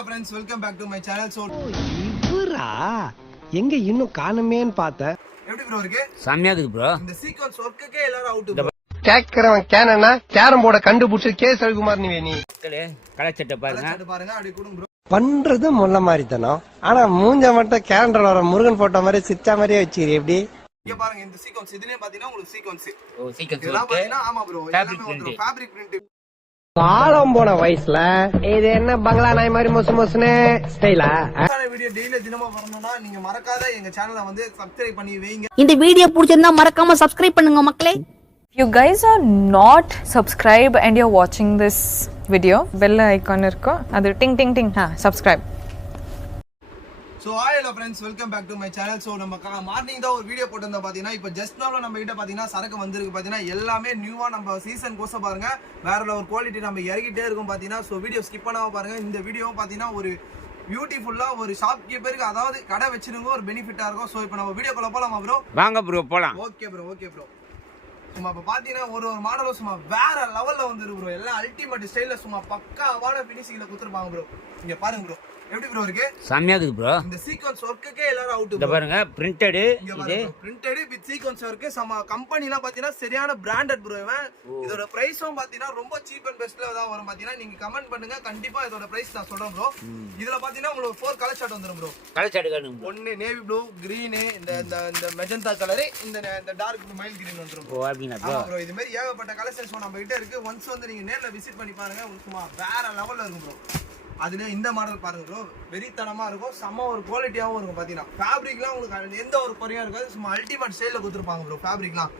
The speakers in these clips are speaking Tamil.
hello friends, welcome back to my channel. So இவரா எங்க இன்னும் காணுமேன்னு பார்த்தேன். எப்படி bro இருக்கு? செமையா இருக்கு bro. இந்த சீக்வென்ஸ் வர்க்குக்கே எல்லாரும் அவுட் bro. கேக்குறவன் கேனனா கேரம் போர்ட கண்டுபிடிச்சு கே ரவிக்குமார் நீ வேணி. கலர் சட்டை பாருங்க. கலர் சட்டை பாருங்க அப்படியே கொடுங்க bro. பண்றது முள்ள மாதிரி தானோ. ஆனா மூஞ்ச மட்டும் கேலண்டர்ல வர முருகன் போட்டோ மாதிரி சிச்சா மாதிரியே வச்சிரு எப்படி? இங்க பாருங்க இந்த சீக்வென்ஸ் இதுலயே பாத்தீங்கன்னா உங்களுக்கு சீக்வென்ஸ். ஓ சீக்வென்ஸ் இதெல்லாம் பாத்தீங்கன்னா ஆமா bro. எல்லாமே ஃபேப்ரிக் பிரிண்ட். காலம் போன வயசுல இது என்ன பங்களா நாய் மாதிரி மொசுன்னு ஸ்டைலா? வீடியோ டெய்லி தினமா வரணும்னா நீங்க மறக்காத எங்க சேனலை வந்து சப்ஸ்கிரைப் பண்ணி வைங்க. இந்த வீடியோ பிடிச்சிருந்தா மறக்காம சப்ஸ்கிரைப் பண்ணுங்க மக்களே. You guys are not subscribed and you're watching this video, bell icon irko adu ting ting ting subscribe. So hi hello friends, welcome back to my channel. So நம்ம மார்னிங் தான் ஒரு வீடியோ போட்டுருந்தோம் பாத்தீங்கன்னா இப்போ ஜஸ்ட் நவல நம்ம கிட்ட பாத்தீங்கன்னா சரக்கு வந்திருக்கு பாத்தீங்கன்னா எல்லாமே நியூவா நம்ம சீசன் கோச பாருங்க வேற ஒரு குவாலிட்டி நம்ம இறக்கிட்டே இருக்கும் பாத்தீங்கன்னா. ஸோ வீடியோ ஸ்கிப் பண்ணாம பாருங்க. இந்த வீடியோவும் பாத்தீங்கன்னா ஒரு பியூட்டிஃபுல்லா ஒரு ஷாப் கீப்பருக்கு அதாவது கடை வச்சிருங்க ஒரு பெனிஃபிட்டா இருக்கும். ஸோ இப்போ நம்ம வீடியோக்குள்ள போலாமா ப்ரோ? வாங்க ப்ரோ போலாம். ஓகே ப்ரோ சும்மா இப்போ பார்த்தீங்கன்னா ஒரு மாடலும் சும்மா வேற லெவலில் வந்துருக்கு ப்ரோ. எல்லாம் அல்டிமேட் ஸ்டைலில் சும்மா பக்காவான ஃபினிஷிங்கில் கொடுத்துருப்பாங்க ப்ரோ. இங்கே பாருங்க ப்ரோ எப்படி ப்ரோ இருக்கு? செமையா இருக்கு ப்ரோ. இந்த சீக்வென்ஸ் வர்க்குக்கே எல்லாரும் அவுட். இத பாருங்க பிரிண்டட் இது பிரிண்டட் வித் சீக்வென்ஸ் வர்க். சம கம்பெனிலாம் பாத்தீங்கன்னா சரியான பிராண்டட் ப்ரோ. இவன் இதோட பிரைஸும் பாத்தீங்கன்னா ரொம்ப சீப் அண்ட் பெஸ்ட்ல தான் வரும் பாத்தீங்கன்னா. நீங்க கமெண்ட் பண்ணுங்க கண்டிப்பா இதோட பிரைஸ் நான் சொல்றேன் ப்ரோ. இதுல பாத்தீங்கன்னா உங்களுக்கு 4 கலர் சார்ட் வந்துரும் ப்ரோ. கலர் சார்ட் காணுங்க. ஒன்னு நேவி ப்ளூ, கிரீன், இந்த மெஜந்தா கலர், இந்த டார்க் மைல் கிரீன் வந்துரும் ப்ரோ. ஓ அப்படினா ப்ரோ. ப்ரோ இது மாதிரி ஏகப்பட்ட கலெக்ஷன்ஸ் நம்ம கிட்ட இருக்கு. ஒன்ஸ் வந்து நீங்க நேர்ல விசிட் பண்ணி பாருங்க. சும்மா வேற லெவல்ல இருக்கும் ப்ரோ. அதுல இந்த மாடல் பாருங்க ப்ரோ, வெறித்தனமா இருக்கும். செம்ம ஒரு குவாலிட்டியாவும் இருக்கும் பாத்தீங்கன்னா. ஃபேப்ரிக்லாம் உங்களுக்கு எந்த ஒரு குறையும் இருக்காது. சும்மா அல்டிமேட் ஸ்டைல்ல கொடுத்துருப்பாங்க ப்ரோ ஃபேப்ரிக்லாம்.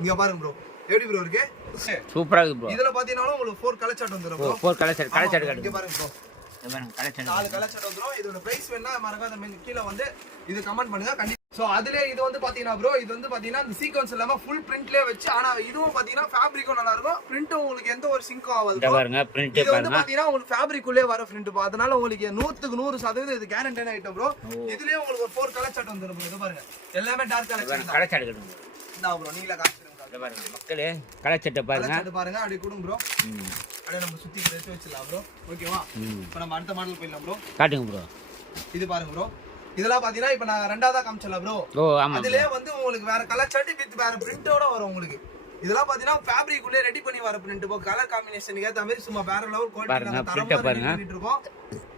இங்க பாருங்க ப்ரோ எப்படி ப்ரோ இருக்கு? சூப்பரா இருக்கு ப்ரோ. இதுல பாத்தீங்கன்னா உங்களுக்கு 4 கலர் சார்ட் வந்துரும் ப்ரோ. 4 கலர் சார்ட் காணுங்க. இங்க பாருங்க bro. Colour chart 4 colour chart வந்துரும். இதோட பிரைஸ் வேணா மறக்காம கீழ வந்து இது கமெண்ட் பண்ணுங்க கண்டிப்பா. சோ அதுலயே இது வந்து பாத்தீங்கன்னா ப்ரோ இது வந்து பாத்தீங்கன்னா இந்த சீக்வென்ஸ் இல்லாம ஃபுல் பிரிண்ட்லயே வச்சு ஆனா இதுவும் பாத்தீங்கன்னா ஃபேப்ரிக்கும் நல்லா இருக்கும். பிரிண்ட்டும் உங்களுக்கு எந்த ஒரு சிங்கும் ஆகாது. இத பாருங்க பிரிண்ட் பாருங்க. இது வந்து பாத்தீங்கன்னா உங்களுக்கு ஃபேப்ரிக் உள்ளே வர பிரிண்ட் பா. அதனால உங்களுக்கு 100% இது கேரண்டியான ஐட்டம் ப்ரோ. இதுலயே உங்களுக்கு ஒரு 4 கலர் சார்ட் வந்துரும் ப்ரோ. இது பாருங்க எல்லாமே dark colour chart. Colour chart காணுங்க. இந்தா ப்ரோ நீங்களே காட்டுங்க. இத பாருங்க மக்களே கலர் சார்ட் பாருங்க. கலர் சார்ட் பாருங்க அப்படியே கொடுங்க ப்ரோ. அப்படியே நம்ம சுத்தி எடுத்து வச்சிடலாம் ப்ரோ. ஓகேவா? இப்போ நம்ம அடுத்த மாடல் போயிடலாம் ப்ரோ. காட்டுங்க ப்ரோ. இது பாருங்க ப்ரோ. இதெல்லாம் பாத்தீங்கன்னா இப்போ நான் ரெண்டாவதா காமிச்சல ப்ரோ. ஓ ஆமா. அதுலயே வந்து உங்களுக்கு வேற கலர் சார்ட் வித் வேற பிரிண்டோட வரும் உங்களுக்கு. இதெல்லாம் பாத்தீங்கன்னா ஃபேப்ரிக் உள்ளே ரெடி பண்ணி வர பிரிண்ட் போ. கலர் காம்பினேஷனுக்கு ஏத்த மாதிரி சும்மா வேற லெவல் குவாலிட்டி நம்ம தரமா பண்ணிட்டு இருக்கோம்.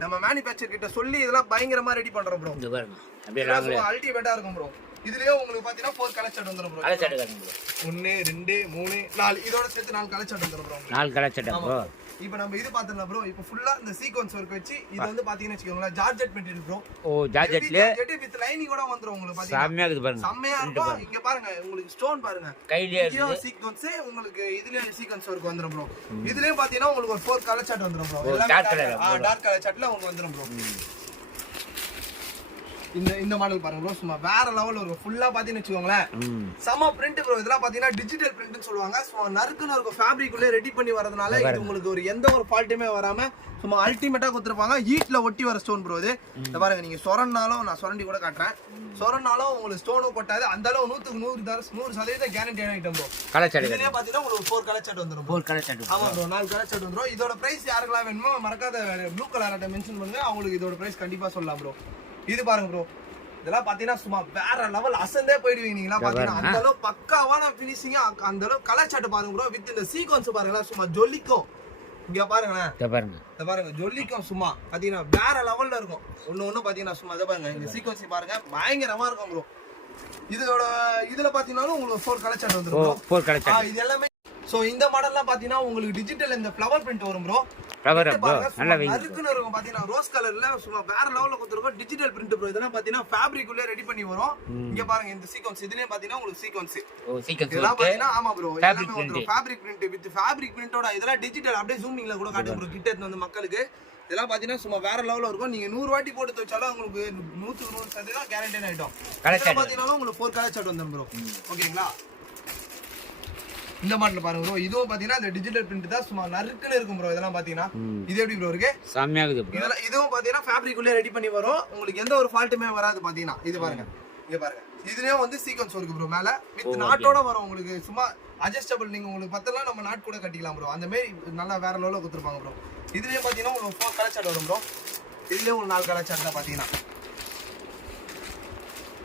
நம்ம மேனுஃபேக்சர் கிட்ட சொல்லி இதெல்லாம் பயங்கரமா ரெடி பண்றோம் ப்ரோ. இத பாருங்க அப்படியே லாங்ல அல்டிமேட்டா இருக்கும் ப்ரோ. இதுலயே உங்களுக்கு பாத்தீங்கன்னா 4 கலர் சார்ட் வந்துரும் ப்ரோ. கலர் சார்ட் காணுங்க ப்ரோ. 1 2 3 4 இதோட சேர்த்து 4 கலர் சார்ட் வந்துரும் ப்ரோ. 4 colour chart bro. இப்போ நம்ம இது பார்த்தோம்னா ப்ரோ இப்போ ஃபுல்லா இந்த சீக்வென்ஸ் வர்க் வச்சு இது வந்து பாத்தீங்கன்னா வெச்சுக்கோங்களேன் ஜார்ஜெட் மெட்டீரியல் ப்ரோ. ஓ ஜார்ஜெட்ல வித் லைனிங் கூட வந்துரும் உங்களுக்கு பாத்தீங்கன்னா. செமையா இருக்கு பாருங்க. செமையா இருக்கும். இங்க பாருங்க உங்களுக்கு ஸ்டோன் பாருங்க. கையிலே இருக்கு. சீக்வென்ஸ் உங்களுக்கு இதுலயே சீக்வென்ஸ் வர்க் வந்துரும் ப்ரோ. இதுலயே பாத்தீங்கன்னா உங்களுக்கு ஒரு 4 கலர் சார்ட் வந்துரும் ப்ரோ. எல்லாமே டார்க் கலர் சார்ட்ல உங்களுக்கு வந்துரும் ப்ரோ. இந்த மாடல் பாருங்க ப்ரோ சும்மா வேற லெவல் இருக்கும். ஃபுல்லா பாத்தீங்கன்னா வெச்சுக்கோங்களேன் செம பிரிண்ட் ப்ரோ. இதெல்லாம் பாத்தீங்கன்னா டிஜிட்டல் பிரிண்ட்னு சொல்லுவாங்க. சும்மா நறுக்குன்னு இருக்கும் ஃபேப்ரிக் உள்ளே ரெடி பண்ணி வரதுனால இது உங்களுக்கு ஒரு எந்த ஒரு ஃபால்ட்டுமே வராம சும்மா அல்டிமேட்டா கொடுத்துருப்பாங்க. ஹீட்ல ஒட்டி வர ஸ்டோன் ப்ரோ. இது இந்த பாருங்க நீங்க சொரனாலும் நான் சொரண்டி கூட காட்டுறேன். சொரனாலும் உங்களுக்கு ஸ்டோனும் கொட்டாது. அந்த அளவு 100% கேரண்டியான ஐட்டம் ப்ரோ. கலர் சார்ட் இதுலயே பாத்தீங்கன்னா உங்களுக்கு 4 கலர் சார்ட் வந்துரும். 4 கலர் சார்ட். ஆமா ப்ரோ 4 கலர் சார்ட் வந்துரும். இதோட பிரைஸ் யாருக்கெல்லாம் வேணுமோ மறக்காத ப்ளூ கலர் அட்டை மென்ஷன் பண்ணுங்க. அவங்களுக்கு இதோட பிரைஸ் கண்டிப்பா சொல்லலாம் ப்ரோ. இது பாருங்க ப்ரோ இதெல்லாம் பாத்தீங்கன்னா சும்மா வேற லெவல் அசந்தே போயிடுவீங்க நீங்களா பாத்தீங்கன்னா. அந்த அளவு பக்காவான பினிஷிங் அந்த அளவு கலர் சார்ட் பாருங்க ப்ரோ. வித் இந்த சீக்வென்ஸ் பாருங்க சும்மா ஜொலிக்கும். இங்க பாருங்களேன் இத பாருங்க ஜொலிக்கும் சும்மா பாத்தீங்கன்னா வேற லெவல்ல இருக்கும். ஒண்ணு பாத்தீங்கன்னா சும்மா இத பாருங்க இந்த சீக்வென்ஸ் பாருங்க பயங்கரமா இருக்கும் ப்ரோ. இதோட இதுல பாத்தீங்கன்னா உங்களுக்கு 4 கலர் சார்ட் வந்துரும் ப்ரோ. 4 கலர் சார்ட் இது எல்லாமே. சோ இந்த மாடல்லாம் பாத்தீங்கன்னா உங்களுக்கு டிஜிட்டல் இந்த ஃப்ளவர் பிரிண்ட் வரும் ப்ரோ. ஃப்ளவர் ப்ரோ நல்ல வெயிட் இருக்குன்னு இருக்கும் பாத்தீங்கன்னா ரோஸ் கலர்ல சும்மா வேற லெவல்ல கொடுத்துருக்கோம். Digital print bro. இதெல்லாம் பாத்தீங்கன்னா ஃபேப்ரிக் உள்ளே ரெடி பண்ணி வரும். இங்க பாருங்க இந்த சீக்வென்ஸ் இதுலயே பாத்தீங்கன்னா உங்களுக்கு சீக்வென்ஸ். ஓ சீக்வென்ஸ் இதெல்லாம் பாத்தீங்கன்னா ஆமா ப்ரோ எல்லாமே வந்துரும் ஃபேப்ரிக் பிரிண்ட் வித் ஃபேப்ரிக் பிரிண்டோட. இதெல்லாம் டிஜிட்டல் அப்படியே ஜூமிங்ல கூட காட்டுங்க ப்ரோ கிட்ட இருந்து வந்து மக்களுக்கு. இதெல்லாம் பாத்தீங்கன்னா சும்மா வேற லெவல்ல இருக்கும். நீங்க 100 வாட்டி போட்டு துவைச்சாலும் உங்களுக்கு 100% கேரண்டியான ஐட்டம். இதெல்லாம் பாத்தீங்கன்னா உங்களுக்கு 4 கலர் சார்ட் வந்துரும் ப்ரோ. ஓகேங்களா? இந்த மாடல் பாருங்க ப்ரோ. இதுவும் பாத்தீங்கன்னா இந்த டிஜிட்டல் பிரிண்ட் தான் சும்மா நறுக்குன்னு இருக்கும் ப்ரோ. இதெல்லாம் பாத்தீங்கன்னா இது எப்படி ப்ரோ இருக்கு? செமையா இருக்கு ப்ரோ. இதெல்லாம் இதுவும் பாத்தீங்கன்னா ஃபேப்ரிக் உள்ளே ரெடி பண்ணி வரும். உங்களுக்கு எந்த ஒரு ஃபால்ட்டுமே வராது பாத்தீங்கன்னா. இது பாருங்க இங்க பாருங்க இதுலயும் வந்து சீக்வென்ஸ் வர்க் ப்ரோ. மேல வித் நாட்டோட வரும் உங்களுக்கு. சும்மா அட்ஜஸ்டபிள் நீங்க உங்களுக்கு பத்தலாம் நம்ம நாட் கூட கட்டிக்கலாம் ப்ரோ. அந்த மாதிரி நல்லா வேற லெவல்ல கொடுத்துருப்பாங்க ப்ரோ. இதுலயும் பாத்தீங்கன்னா உங்களுக்கு 4 கலர் சார்ட் வரும் ப்ரோ. இதுலயே ஒரு 4 கலர் ஷர்ட் தான் பாத்தீங்கன்னா.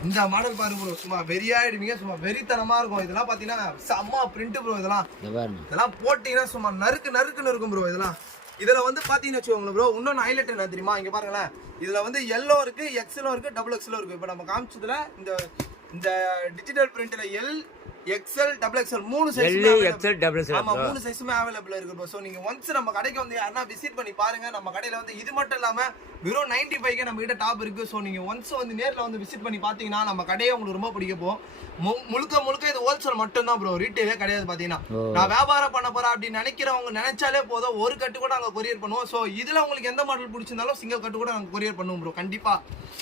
இந்த மாடல் பாருங்க ப்ரோ, சும்மா வெறியாயிடுவீங்க, சும்மா வெறித்தனமா இருக்கும். இதெல்லாம் பாத்தீங்கன்னா செம்ம பிரிண்ட் ப்ரோ. இதெல்லாம் போட்டீங்கன்னா சும்மா நறுக்குன்னு இருக்கும் ப்ரோ. இதுல வந்து பாத்தீங்கன்னு வச்சுக்கோங்களேன் ப்ரோ, இன்னொன்னு ஹைலைட் என்ன தெரியுமா, இங்க பாருங்களேன், இதுல வந்து எல்லோ இருக்கு, எக்ஸலும் இருக்கு, டபுள் எக்ஸலும் இருக்கு. இப்ப நம்ம காமிச்சதுல இந்த டிஜிட்டல் பிரிண்ட்ல L, XL, double XL 3 size. ஆமா 3 சைஸுமே அவைலபிள் இருக்கு ப்ரோ. சோ நீங்க ஒன்ஸ் நம்ம கடைக்கு வந்து யாரனா விசிட் பண்ணி பாருங்க. நம்ம கடையில வந்து இது மட்டும் இல்லாம வெறும் 95க்கு நம்ம கிட்ட டாப் இருக்கு. சோ நீங்க ஒன்ஸ் வந்து நேர்ல வந்து விசிட் பண்ணி பாத்தீங்கன்னா நம்ம கடையே உங்களுக்கு ரொம்ப பிடிக்க போகும். முழுக்க இது ஹோல்சேல் மட்டும் தான் ப்ரோ, ரீட்டைலே கிடையாது. பாத்தீங்கன்னா நான் வியாபாரம் பண்ண போறேன் அப்படின்னு நினைக்கிறவங்க நினைச்சாலே போதும், ஒரு கட்டு கூட நாங்க கொரியர் பண்ணுவோம். சோ இதுல உங்களுக்கு எந்த மாடல் பிடிச்சிருந்தாலும் சிங்கிள் கட்டு கூட நாங்க கொரியர் பண்ணுவோம் ப்ரோ. கண்டிப்பா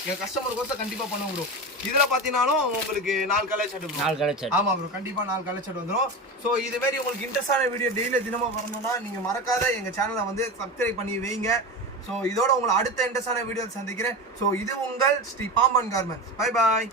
எங்க கஸ்டமருக்கு கண்டிப்பா பண்ணுவோம் ப்ரோ. இதுல பாத்தீங்கன்னாலும் உங்களுக்கு 4 கலர் ஷர்ட். ஆமா ப்ரோ, கண்டிப்பா 4 கலர் ஷர்ட் வந்துரும். சோ இது மாதிரி உங்களுக்கு இன்ட்ரெஸ்டான வீடியோ டெய்லி தினமும் வரணும்னா நீங்க மறக்காத எங்க சேனலை வந்து சப்ஸ்கிரைப் பண்ணி வைங்க. சோ இதோட உங்களை அடுத்த இன்ட்ரெஸ்டான வீடியோ சந்திக்கிறேன். சோ இது உங்கள் ஸ்ரீ பாம்பன் கார்மெண்ட்ஸ். பை பாய்.